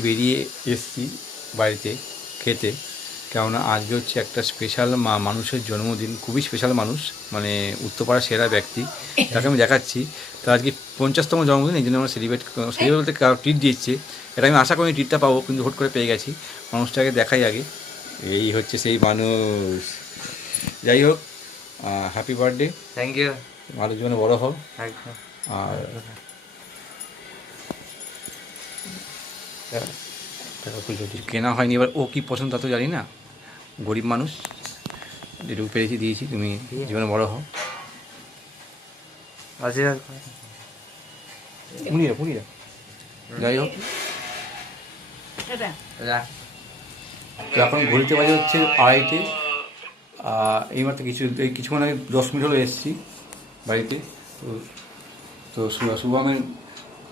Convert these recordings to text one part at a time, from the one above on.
বেরিয়ে এসছি বাড়িতে খেতে। কেননা আজকে হচ্ছে একটা স্পেশাল মা মানুষের জন্মদিন খুবই স্পেশাল মানুষ মানে উত্তরপাড়ার সেরা ব্যক্তি। তাকে আমি দেখাচ্ছি। তো আজকে পঞ্চাশতম জন্মদিন এই জন্য আমরা সেলিব্রেট সেলিব্রেট বলতে কারও ট্রিট দিচ্ছে এটা আমি আশা করি ট্রিটটা পাবো কিন্তু হুট করে পেয়ে গেছি। মানুষটাকে দেখাই আগে। এই হচ্ছে সেই মানুষ। যাই হোক হ্যাপি বার্থডে থ্যাংক ইউ ভালো জীবনে বড় একদম আর কেনা হয়নি এবার ও কি পছন্দ তা তো জানি না গরিব মানুষ যেটুকু পেরেছি দিয়েছি তুমি জীবনে বড় হও যাই হোক তো এখন ঘুরতে বাজে হচ্ছে আড়াইটে আহ, এইমাত্র কিছু এই কিছুক্ষণ আগে দশ মিনিট হলো এসেছি বাড়িতে তো তো শুভমের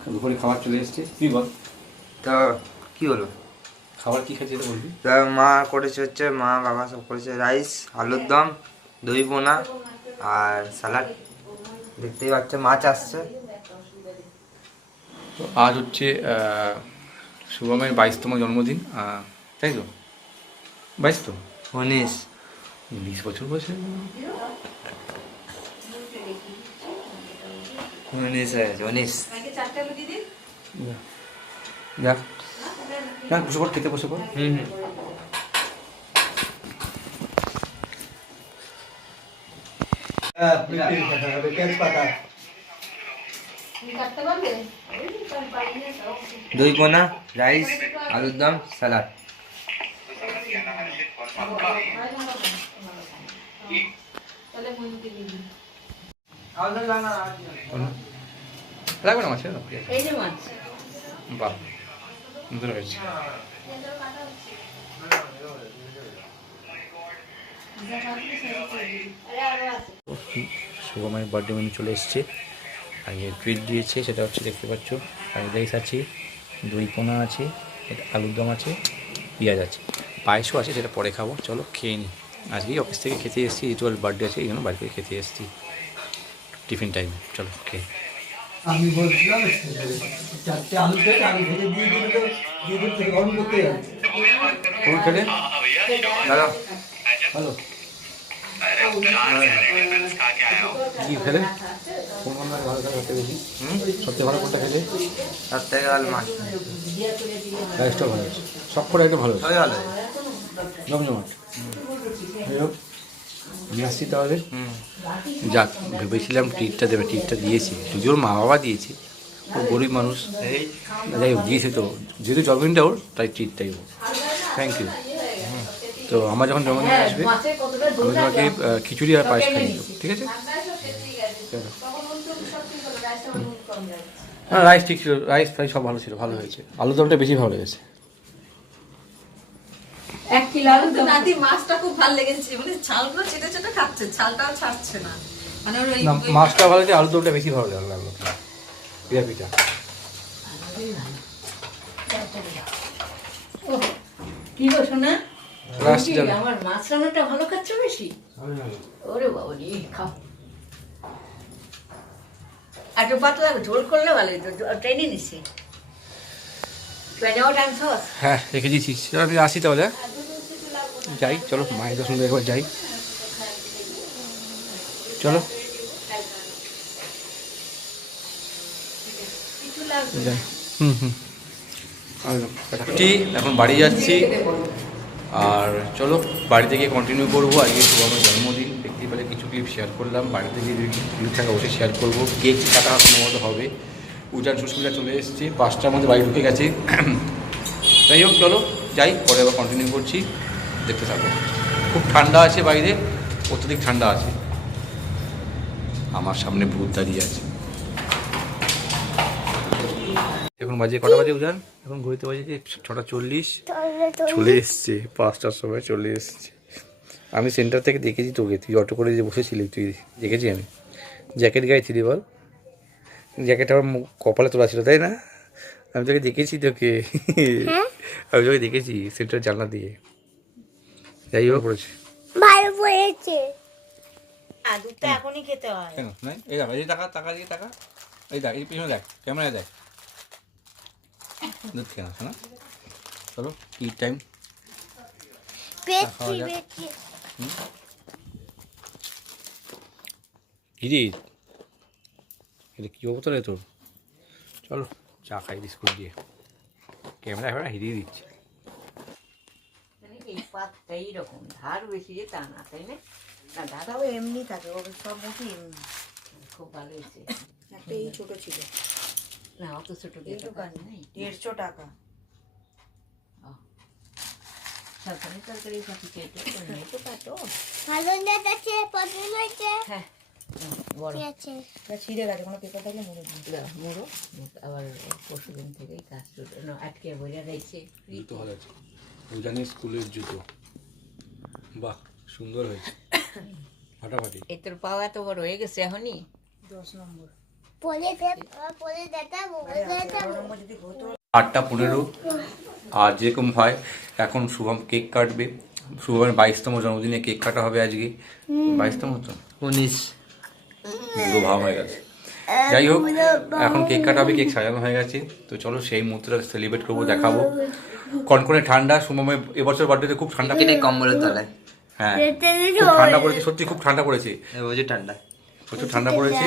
দুপুরে খাবার চলে এসছে কি বল তো কি হলো? খাবার কী খাচ্ছে বলবি? তা মা করেছে হচ্ছে মা বাবা সব করেছে রাইস আলুর দম দই পোনা আর স্যালাড। দেখতেই পাচ্ছে মাছ আসছে। তো আজ হচ্ছে শুভমের বাইশতম জন্মদিন আহ, তাই তো? বাইশ তো উনিশ বিশ বছর বয়সে? উনিশ হয়েছে উনিশ। যাক যাক বসে পড় খেতে বসে পড়। হুম হুম। দই পোনা রাইস আলুর দম স্যালাড লাগবে না মাছ না মাছ। বাহ। হয়েছে শুভমের বার্থডে মেনু চলে এসছে। আগে ট্রিট দিয়েছে সেটা হচ্ছে দেখতে পাচ্ছ ফ্রাইড রাইস আছে দই পোনা আছে এটা আলুর দম আছে পেঁয়াজ আছে। পায়েসও আছে সেটা পরে খাব চলো খেয়ে নিই আজকেই অফিস থেকে খেতে এসেছি রিচুয়াল বার্থডে আছে এই জন্য বাড়ি থেকে খেতে এসেছি। টিফিন টাইমে চলো খেয়ে আমি বলছিলাম চারটে আলু ভেজে দিয়ে দিলে থেকে গরম করতে কোন খেলে দাদা। হ্যালো। কি খেলে কোন রান্না ভালো খাবার খেতে বেশি হুম? সবচেয়ে ভালো কোনটা খেলে? সব থেকে ভালো মাছ। রাইসটা ভালো। আছে সব করে একটা ভালো ভালো। জমজমাট। নিয়ে আসছি তাহলে। হুম। যাক ভেবেছিলাম টিটটা দেবে টিটটা দিয়েছি। ওর মা বাবা দিয়েছে। ও গরিব মানুষ। এই যাই হোক দিয়েছে তো। যেহেতু জন্মদিনটা ওর তাই ট্রিটটাই হোক। থ্যাংক ইউ তো আমার যখন জন্মদিন আসবে আমি তোমাকে খিচুড়ি আর পায়েস খাইয়ে দেবো ঠিক আছে? হ্যাঁ। রাইস ঠিক ছিল রাইস ফ্রাই সব ভালো ছিল ভালো হয়েছে। আলু দমটা বেশি ভালো লেগেছে এক কিলো আলু তো নাতি মাছটা খুব ভালো লেগেছে। মানে ছালগুলো চেটে চেটে খাচ্ছে ছালটাও ছাড়ছে না। মানে ওই মাছটা ভালো হয়েছে আলু দমটা বেশি ভালো লাগল। লাগল পিঠা পিঠা কি গো শোনা রাখছি কি, তাহলে। আমার মাছ রান্নাটা ভালো খাচ্ছ বেশি? ওরে বাবা রে খাও। একটু পাতলা ঝোল করলে ভালো হতো ট্রেনে নিছি। হ্যাঁ রেখে দিয়েছি। চলো আমি আসি তাহলে? যাই চলো মায়ের দর্শন একবার যাই। চলো। এখন বাড়ি যাচ্ছি। আর চলো, বাড়িতে গিয়ে কন্টিনিউ করব। আজকে শুভমের জন্মদিন। দেখতে পেলে, কিছু ক্লিপ শেয়ার করলাম। বাড়িতে গিয়ে যদি ক্লিপ থাকে, অবশ্যই শেয়ার করব। কেক কাটা সম্ভবত হবে। উজান সুস্মিতা চলে এসেছে। পাঁচটার মধ্যে বাড়ি ঢুকে গেছে। যাই হোক, চলো, যাই। পরে আবার কন্টিনিউ করছি। দেখতে থাকো। খুব ঠান্ডা আছে বাইরে। অত্যধিক ঠান্ডা আছে। আমার সামনে ভূত দাঁড়িয়ে আছে। এখন বাজে কটা বাজে উজান এখন ঘুরতে বাজে যে ছটা চল্লিশ? চলে এসছে পাঁচটার সময় চলে এসছে। আমি সেন্টার থেকে দেখেছি তোকে তুই অটো করে যে বসেছিলি তুই দেখেছি আমি? জ্যাকেট গায়ে ছিলি বল। জ্যাকেট আমার মুখ কপালে তোলা ছিল তাই না? আমি তোকে দেখেছি তোকে। আমি তোকে দেখেছি সেন্টার জানলা দিয়ে। যাই হোক। করেছে ভালো পড়েছে। দুধটা এখনই খেতে হয়। কেন? নাই? এই দেখ এই টাকা টাকা দিয়ে টাকা। এই দেখ এই পিছনে দেখ ক্যামেরায় দেখ। দুধ কেনা না চলো কি টাইম হিরি এটা কী অবস্থা রে তোর চলো চা খাই বিস্কুট দিয়ে ক্যামেরা ফ্যামেরা হিরিয়ে দিচ্ছে এই পাতটা এইরকম ধার বেশি যে তা না তাই না না ধার এমনি থাকে ও সব মুখে এমনি খুব ভালো হয়েছে একটা এই ছোট ছিল না অত ছোট দিয়ে তো কাজ নেই। দেড়শো টাকা। সাবধানে তরকারি পাখি কেটে নেই তো কাটো। ভালো দেখাচ্ছে পছন্দ হয়েছে হ্যাঁ বড়। আছে। ছিঁড়ে গেছে কোনো পেপার থাকলে মরে দিন। মোড়ো আবার পরশু দিন থেকেই কাজ না আটকে বোঝা রয়েছে। জুতো ভালো আছে। উজানি স্কুলের জুতো। বাহ সুন্দর হয়েছে। ফাটাফাটি। এই তোর পাওয়া এত বড় হয়ে গেছে এখনই? দশ নম্বর। হতো আটটা পনেরো আর যেরকম হয় এখন শুভম কেক কাটবে। শুভমের বাইশতম জন্মদিনে কেক কাটা হবে আজকে। বাইশতম তো? উনিশ। পুরো ভাব হয়ে গেছে। যাই হোক এখন কেক কাটা হবে কেক সাজানো হয়ে গেছে। তো চলো সেই মুহূর্তটা সেলিব্রেট করব দেখাবো। কনকনে ঠান্ডা শুভমের এবছর বার্থডেতে খুব ঠান্ডা। কেটে কম্বলের তলায়। হ্যাঁ। খুব ঠান্ডা পড়েছে সত্যি খুব ঠান্ডা পড়েছে। ঠান্ডা। প্রচুর ঠান্ডা পড়েছে।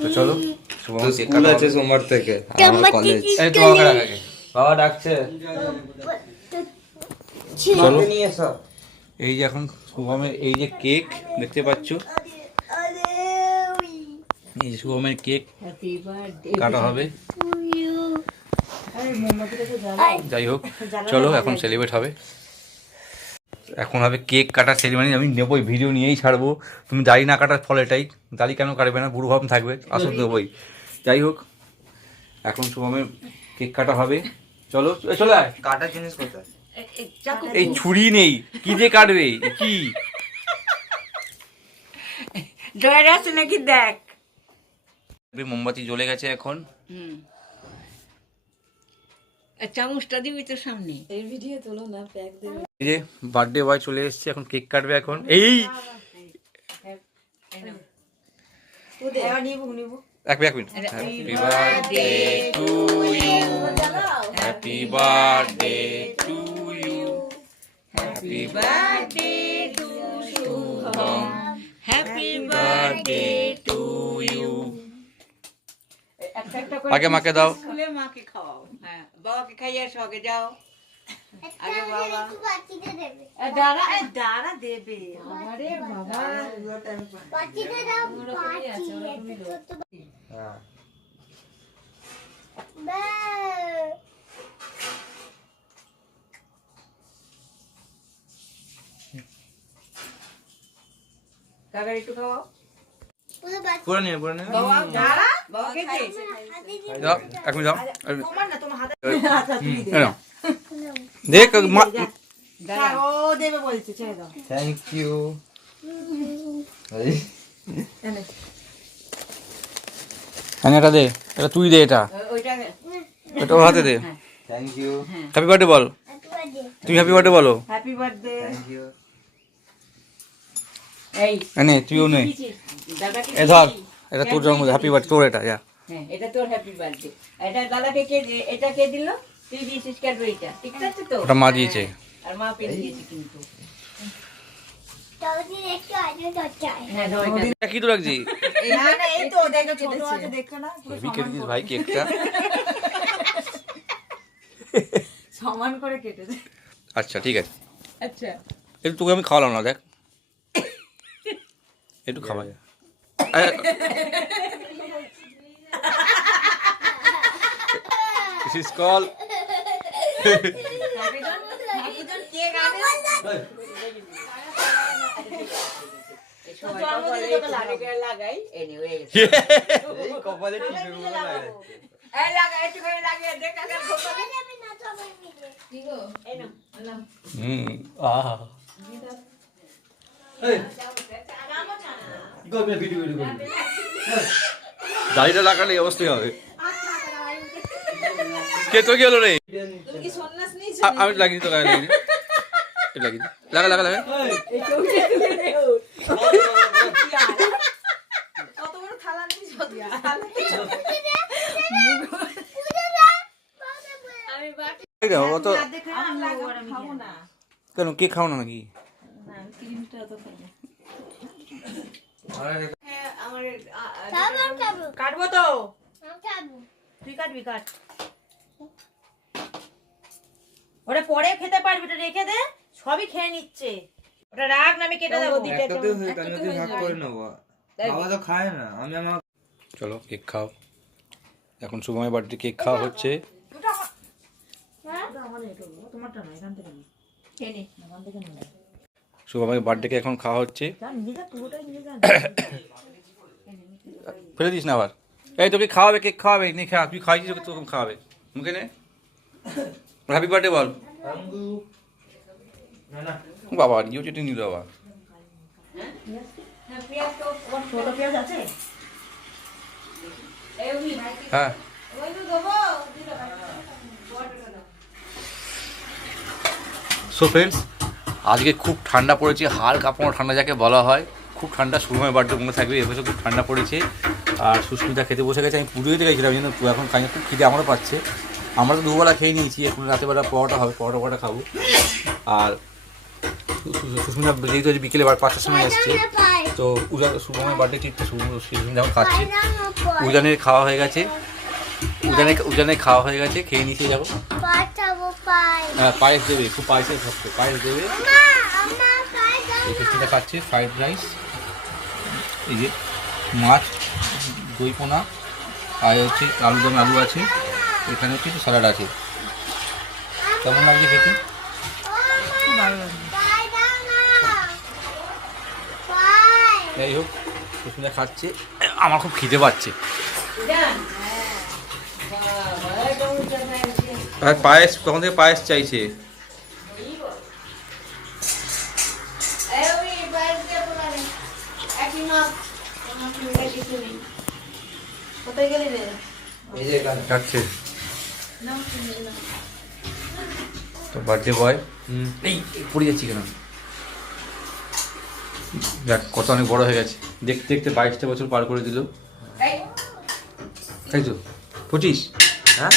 তো চলো তো স্কুল আছে সোমবার থেকে। তোমার কলেজ এই আগে। বাবা ডাকছে। চলো। নিয়ে এসো। এই যে এখন শুভমের এই যে কেক দেখতে পাচ্ছ? এই যে শুভমের কেক কাটা হবে। যাই হোক চলো এখন সেলিব্রেট হবে। এখন হবে কেক কাটার সেরিমানি আমি নেবই ভিডিও নিয়েই ছাড়বো। তুমি দাড়ি না কাটার ফল এটাই। দাড়ি কেন কাটবে না? বুড়ো ভাব থাকবে। আসল নেবই। যাই হোক এখন শুভমের কেক কাটা হবে। চলো চলে আয়। কাটার জিনিস কোথায়? এই ছুরি নেই। কি দিয়ে কাটবে? কি? ড্রয়ার আছে নাকি দেখ। মোমবাতি জ্বলে গেছে এখন। হুম। চামচটা দিবি তো সামনে। এই ভিডিও তোলো না প্যাক দেবে। এই যে বার্থডে বয় চলে এসেছে এখন কেক কাটবে এখন। এই! ও দে এবার নিবো নিবো। এক মিনিট এক minute. Happy birthday to you happy birthday to you happy birthday to Shubham happy birthday to you আগে মাকে দাও। বাবাকে খাইয়ে আসো যাও। আগে বাবা। দাঁড়া দাঁড়া দেবে। আরে বাবা। বাচ্চিতে দাও হ্যাঁ। কাকার একটু খাওয়াও। পুরো নিয়ে পুরো নিয়ে। বাবা দাঁড়া। বাবাকে দে। হাতে এক মিনিট দাও দেখ মা- দাঁড়া ও দেবে বলছে ছেড়ে দাও থ্যাংক ইউ এনে হ্যাঁ এটা দে এটা তুই দে এটা ওইটা এটা ওর হাতে দে থ্যাংক ইউ হ্যাপি বার্থডে বল তুমি হ্যাপি বার্থডে বলো হ্যাপি বার্থডে থ্যাংক ইউ এই নে তুইও নে দাদাকে এ ধর এটা তোর জন্মদিন হ্যাপি বার্থডে তোর এটা যা হ্যাঁ এটা তোর হ্যাপি বার্থডে এটা দাদাকে কে এটা কে দিল? তুই দিয়েছিস ক্যাডবেরিটা ঠিক আছে তো? ওটা মা দিয়েছে। আর মা পেয়ে দিয়েছে কিন্তু। হ্যাঁ কি তো ভাই কেকটা। সমান করে কেটে আচ্ছা ঠিক আছে। আচ্ছা। একটু তোকে আমি খাওয়ালাম না দেখ। একটু খাওয়া যায় This is called সবাই কপালে একটু ভালো করে লাগাই এই নে, হয়ে গেছে। এই কপালে টিপে গুলো লাগে এই লাগা, একটুখানি লাগিয়ে দে, কাকার কপালে। আমি না সবাই মিলে এই হুম আহা ভিডিও করবে দাড়িটা লাগালে এই অবস্থাই হবে। কে তো গেল রে? আমি লাগিয়ে তো লাগা লাগিয়ে লাগা লাগা লাগা। কেন কে খাও না নাকি? খাব। কাটবো তো? তুই কাটবি কাট। ওটা পরে খেতে পারবি ওটা রেখে দে সবই খেয়ে নিচ্ছে। ওটা রাখ না আমি কেটে দেবো। হয়ে ভাগ করে নেব। বাবা তো খায় না আমি আমার চলো কেক খাও। এখন শুভমের বার্থডে কেক খাওয়া হচ্ছে। তোমারটা না এখান থেকে নে। খেয়ে নে। এখান থেকে নে শুভমের বার্থডেকে এখন খাওয়া হচ্ছে। ফেলে দিস না আবার। এই তোকে খাওয়াবে কেক খাওয়াবে নে খা তুই খাইছিস তোকে তোকে খাওয়াবে। মুখে নে। হ্যাপি বার্থডে বল। না না। বাবা ইউ চেটে নিল আছে? হ্যাঁ। সো ফ্রেন্ডস আজকে খুব ঠান্ডা পড়েছে হাল কাঁপানো ঠান্ডা যাকে বলা হয়। খুব ঠান্ডা শুভমের বার্থডে মনে থাকবে এবছর খুব ঠান্ডা পড়েছে। আর সুস্মিতা খেতে বসে গেছে আমি পুজোতে গেছিলাম যেন এখন খাই খুব খিদে আমারও পাচ্ছে। আমরা তো দুবেলা খেয়ে নিয়েছি, এখন রাতেবেলা পরোটা হবে, পরোটা পরোটা খাব। আর সুস্মিতা যেহেতু বিকেলে পাঁচটার সময় এসছে তো উজান, শুভমের বার্থডে ট্রিটটা সুস্মিতা যখন খাচ্ছে। উজানের খাওয়া হয়ে গেছে। উজানে উজানে খাওয়া হয়ে গেছে, খেয়ে নিচে যাব। হ্যাঁ পায়েস দেবে, খুব পায়েসের ভক্ত পায়েস দেবে। ফিফটিটা খাচ্ছে ফ্রাইড রাইস এই যে মাছ দই পোনা আর হচ্ছে আলু দম আলু আছে। এখানে হচ্ছে স্যালাড আছে। কেমন লাগছে খেতে? যাই হোক সুস্মিতা খাচ্ছে। আমার খুব খিদে পাচ্ছে। আর পায়েস তখন থেকে পায়েস চাইছে? কোথায় গেলি রে এই যে এখানে। খাচ্ছে তো বার্থডে বয় এই এই পড়ে যাচ্ছি কেন? দেখ কত অনেক বড় হয়ে গেছে। দেখতে দেখতে বাইশটা বছর পার করে দিল। তাই তো পঁচিশ? হ্যাঁ?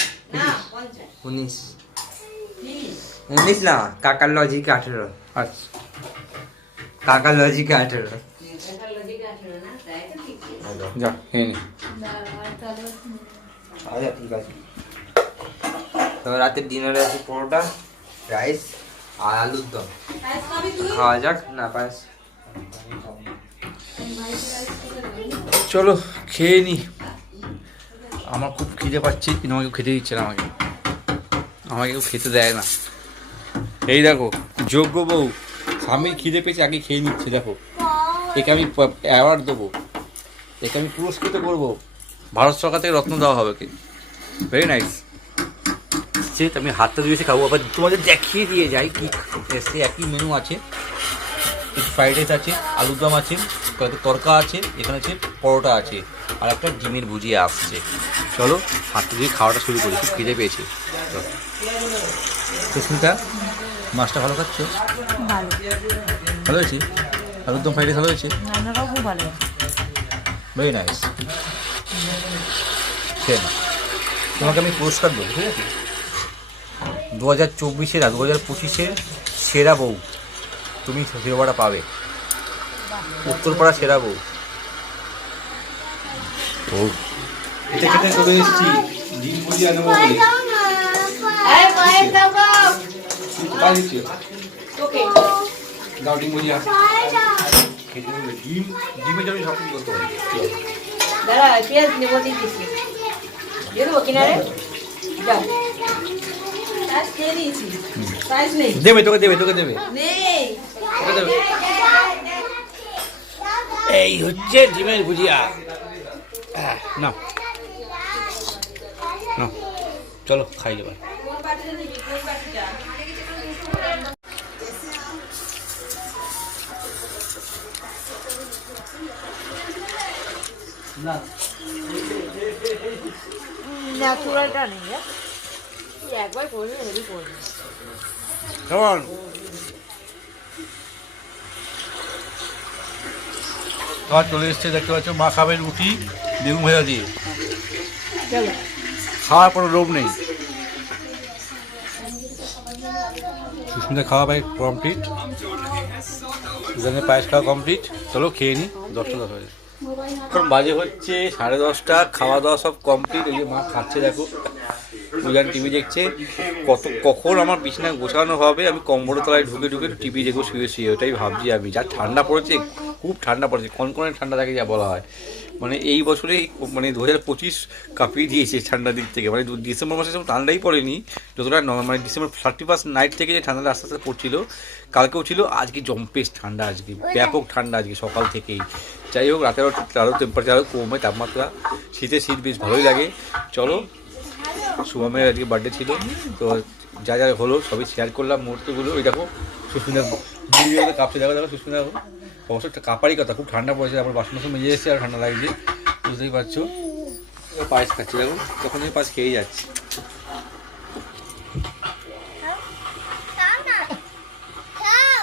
উনিশ। উনিশ না কাকার লজিকে আঠেরো। আচ্ছা। কাকার লজিকে আঠেরো। যা খেয়ে নি। আচ্ছা ঠিক আছে। তো রাতের ডিনারে আছে পরোটা রাইস আর আলুর দম। খাওয়া যাক, না পাস চলো, খেয়ে নি। আমার খুব খিদে পাচ্ছে, কিন্তু আমাকে খেতে দিচ্ছে না আমাকে। আমাকে কেউ খেতে দেয় না। এই দেখো, যোগ্য বউ। স্বামীর খিদে পেয়েছে, আগে খেয়ে নিচ্ছে, দেখো। একে আমি অ্যাওয়ার্ড দেবো। একে আমি পুরস্কৃত করব। ভারত সরকার থেকে রত্ন দেওয়া হবে কি ভেরি নাইস সে আমি হাতটা ধুয়েছে খাব। আবার তোমাদের দেখিয়ে দিয়ে যাই কি সে একই মেনু আছে। ফ্রাইড রাইস আছে আলুর দম আছে কয়েকটা তরকা আছে এখানে আছে পরোটা আছে আর একটা ডিমের ভুজিয়া আসছে। চলো হাতটা দিয়ে খাওয়াটা শুরু করি খুব খিদে পেয়েছে। চলো। সুস্মিতা মাছটা ভালো খাচ্ছ? ভালো। হয়েছে? আলুর দম ফ্রাইড রাইস ভালো হয়েছে? ভেরি নাইস খেয়ে নাও। তোমাকে আমি পুরস্কার দেবো ঠিক আছে? দু হাজার চব্বিশের আর দু হাজার পঁচিশের সেরা বউ তুমি সেবাটা পাবে। উত্তরপাড়া সেরা বউ। ডিম দিচ্ছি ডিম জন্য সব কিছু করতে হবে। দাঁড়া পেঁয়াজ নেব দিচ্ছি দিয়ে দেবো কিনারে? যাও প্রাইস খেয়ে নিয়েছি প্রাইস নেই দেবে তোকে দেবে তোকে দেবে। এই হচ্ছে ডিমের ভুজিয়া। আহ, নাও। নাও। চলো খাই বাটিটা ন্যাচুরালটা নেই হ্যাঁ? একবার করবি হেভি করবি কেমন খাবার চলে এসছে দেখতে পাচ্ছ মা খাবে রুটি বেগুন ভাজা দিয়ে। চলো। খাওয়ার কোনো লোভ নেই। সুস্মিতা খাওয়া পাই কমপ্লিট সুস্মিতা পায়েস খাওয়া কমপ্লিট চলো খেয়ে নিই দশটা দশ বাজে। এখন বাজে হচ্ছে সাড়ে দশটা খাওয়া দাওয়া সব কমপ্লিট এই যে মা খাচ্ছে দেখো। পূজান টিভি দেখছে, কত, কখন আমার বিছানা গোছানো হবে, আমি কম্বলের তলায় ঢুকে ঢুকে টিভি দেখব, শুয়ে শুয়ে, ওটাই ভাবছি আমি। যা ঠান্ডা পড়েছে, খুব ঠান্ডা পড়েছে কনকনে ঠান্ডা থাকে যা বলা হয়। মানে এই বছরেই মানে দু হাজার পঁচিশ কাঁপিয়ে দিয়েছে ঠান্ডার দিক থেকে। মানে ডিসেম্বর মাসে সেরকম ঠান্ডাই পড়েনি, যতটা মানে ডিসেম্বর থার্টি ফার্স্ট নাইট থেকে যে ঠান্ডাটা আস্তে আস্তে পড়ছিল, কালকেও ছিল, আজকে জম্পেশ ঠান্ডা আজকে, ব্যাপক ঠান্ডা আজকে সকাল থেকেই। যাই হোক, রাতের আরও টেম্পারেচার আরও কমে, তাপমাত্রা শীতে শীত বেশ ভালোই লাগে। চলো শুভমের আজকে বার্থডে ছিল, তো যা যা হলো সবই শেয়ার করলাম, মুহূর্তগুলো। ওই দেখো, সুস্মিতা ভিডিওতে কাঁপছে। দেখো দেখো, সুস্মিতা অবশ্য কাপারই কথা, খুব ঠান্ডা পড়েছে, আমার বাসন বাসন মেজে এসেছে, আর ঠান্ডা লাগছে, বুঝতেই পারছ। পায়েস খাচ্ছি, দেখো, তখন আমি পায়েস খেয়েই যাচ্ছে খাও না খাও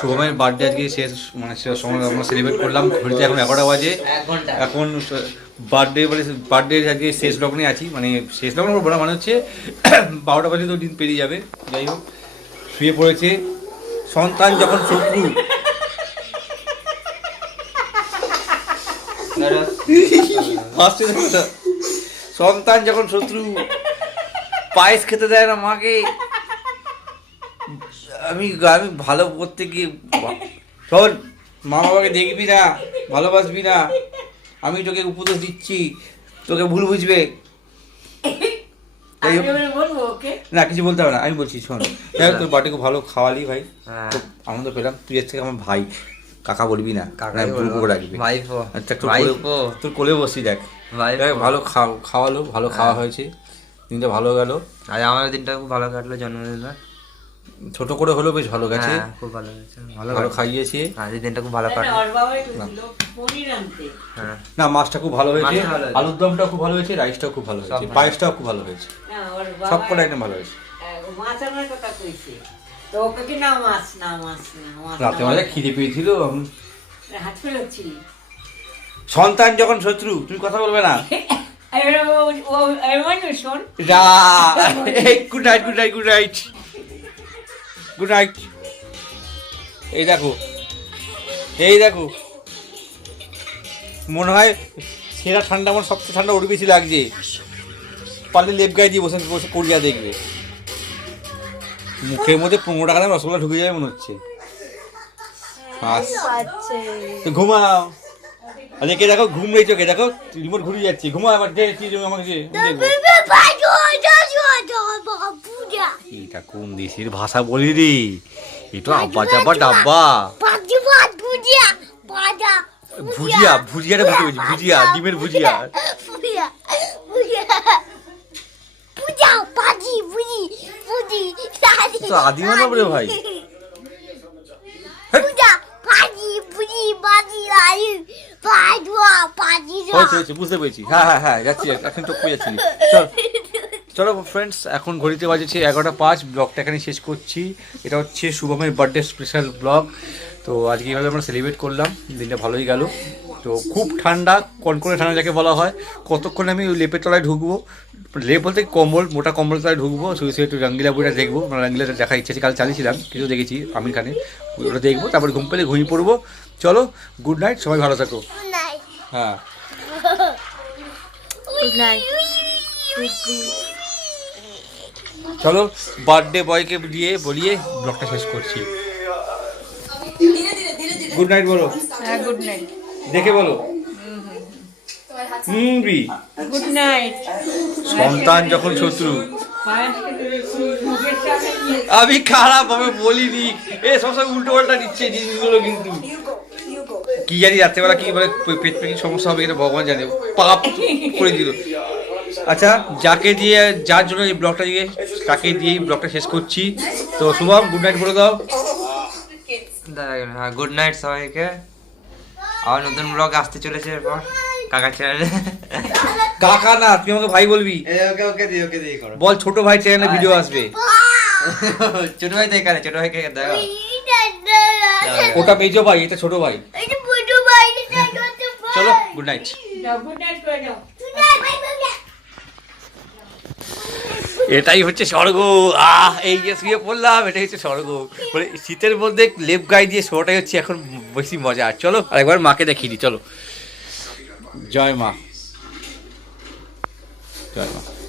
শুভমের বার্থডে আজকে শেষ মানে সময় আমরা সেলিব্রেট করলাম ঘড়িতে এখন এগারোটা বাজে। এখন বার্থডে বলে বার্থডে আজকে শেষ লগ্নে আছি মানে শেষ লগ্ন না মানে হচ্ছে বারোটা বাজে তো দিন পেরিয়ে যাবে যাই হোক শুয়ে পড়েছে। সন্তান যখন শত্রু। সন্তান যখন শত্রু পায়েস খেতে দেয় না মাকে। আমি আমি ভালো করতে গিয়ে শোন মা বাবাকে দেখবি না ভালোবাসবি না আমি তোকে উপদেশ দিচ্ছি তোকে ভুল বুঝবে। না কিছু বলতে হবে না আমি বলছি শোন। তোর বাড়িতে খুব ভালো খাওয়ালি ভাই। হ্যাঁ। আনন্দ পেলাম তুই এর থেকে আমার ভাই। কাকা বলবি না বলব। রাখবি। আচ্ছা তোর। কোলে- তোর কোলে বসি দেখ। ভালো খাও খাওয়ালো ভালো খাওয়া হয়েছে। দিনটা ভালো গেল। আজ আমার দিনটা খুব ভালো কাটলো জন্মদিনটা। ছোট করে হলেও বেশ ভালো গেছে। হ্যাঁ, খুব ভালো গেছে। ভালো ভালো কাটলো। খাইয়েছে। আজ দিনটা খুব ভালো হ্যাঁ। না মাছটা খুব ভালো হয়েছে। আলুর দমটাও খুব ভালো হয়েছে রাইসটাও খুব ভালো হয়েছে পায়েসটাও খুব ভালো হয়েছে। সব কটা একদম ভালো হয়েছে। মাছ আনার কথা কইছে। তো ওকে কি না মাছ না মাছ না রাতে মাঝে খিদে পেয়েছিল। হাত ফেলাচ্ছিলি সন্তান যখন শত্রু তুমি কথা বলবে না। এবারে ও- ও এমন শোন। Good night good night good night good night এই দেখো। এই দেখো। মনে হয় সেরা ঠান্ডা, আমার সবচেয়ে ঠান্ডা ওর বেশি লাগছে। পারলে লেপ গায়ে দিয়ে বসে বসে কোরিয়া দেখবে। মুখের মধ্যে পনেরো টাকা দাম রসগোল্লা ঢুকে যাবে মনে হচ্ছে। ঘুমাও। আর একে দেখো? ঘুম নেই চোখে। দেখো রিমোট ঘুরিয়ে যাচ্ছে। ঘুমাও আবার তুই আমাকে এটা কোন দেশের ভাষা বলি রে? এটা আব্বা চাব্বা ডাব্বা। ভুজিয়া ভুজিয়াটা বুঝতে পেরেছি ভুজিয়া ডিমের ভুজিয়া তো আদি মানব রে ভাই। বুঝতে পেরেছি। হ্যাঁ হ্যাঁ হ্যাঁ যাচ্ছি এখন তো যাচ্ছি চল। চলো ফ্রেন্ডস এখন ঘড়িতে বাজেছে এগারোটা পাঁচ ব্লগটা এখানে শেষ করছি। এটা হচ্ছে শুভমের বার্থডে স্পেশাল ব্লগ তো আজকে এইভাবে আমরা সেলিব্রেট করলাম দিনটা ভালোই গেল। তো খুব ঠান্ডা কনকনে ঠান্ডা যাকে বলা হয়। কতক্ষণ আমি ওই লেপের তলায় ঢুকবো? লেপ বলতে কম্বল মোটা কম্বল তলায় ঢুকবো শুয়ে শুয়ে একটু রঙ্গিলা বইটা দেখব। মানে রঙ্গিলাটা দেখা ইচ্ছে আছে কাল চালিয়েছিলাম কিছু দেখেছি আমির খানে ওটা দেখব তারপরে ঘুম পেলে ঘুমিয়ে পড়ব। চলো গুড নাইট সবাই ভালো থাকো। হ্যাঁ। চলো বার্থডে বয়কে দিয়ে বলিয়ে ব্লগটা শেষ করছি। গুড নাইট বলো। হ্যাঁ গুড নাইট দেখে বলো। হুম গুড নাইট সন্তান যখন শত্রু। আমি খারাপ ভাবে বলিনি। এ সবসময় উল্টো পাল্টা দিচ্ছে জিনিসগুলো কিন্তু। কি জানি রাত্রেবেলা কি বলে পেট পেট সমস্যা হবে এটা ভগবান জানে। পাপ করে দিল। আচ্ছা যাকে দিয়ে যার জন্য এই ব্লগটা দিয়ে তাকে দিয়ে এই ব্লগটা শেষ করছি? তো শুভম গুড নাইট বলে দাও। হ্যাঁ গুড নাইট সবাইকে। আবার নতুন ব্লগ আসতে চলেছে এরপর। কাকা চ্যানেলে কাকা না তুই আমাকে ভাই বলবি। ওকে ওকে দিয়ে ওকে দিয়ে করো। বল ছোট ভাই চ্যানেলে ভিডিও আসবে। ছোট ভাই তো এখানে ছোট ভাইকে দেখো। ওটা মেজো ভাই এটা ছোট ভাই। চলো গুড নাইট গুড নাইট করে যাও এটাই হচ্ছে স্বর্গ। আহ, এই যে শুয়ে পড়লাম, এটাই হচ্ছে স্বর্গ। মানে শীতের মধ্যে লেপ গায়ে দিয়ে শোয়াটাই হচ্ছে এখন বেশি মজা। আর চলো, আরেকবার মাকে দেখিয়ে দিই, চলো। জয় মা। জয় মা।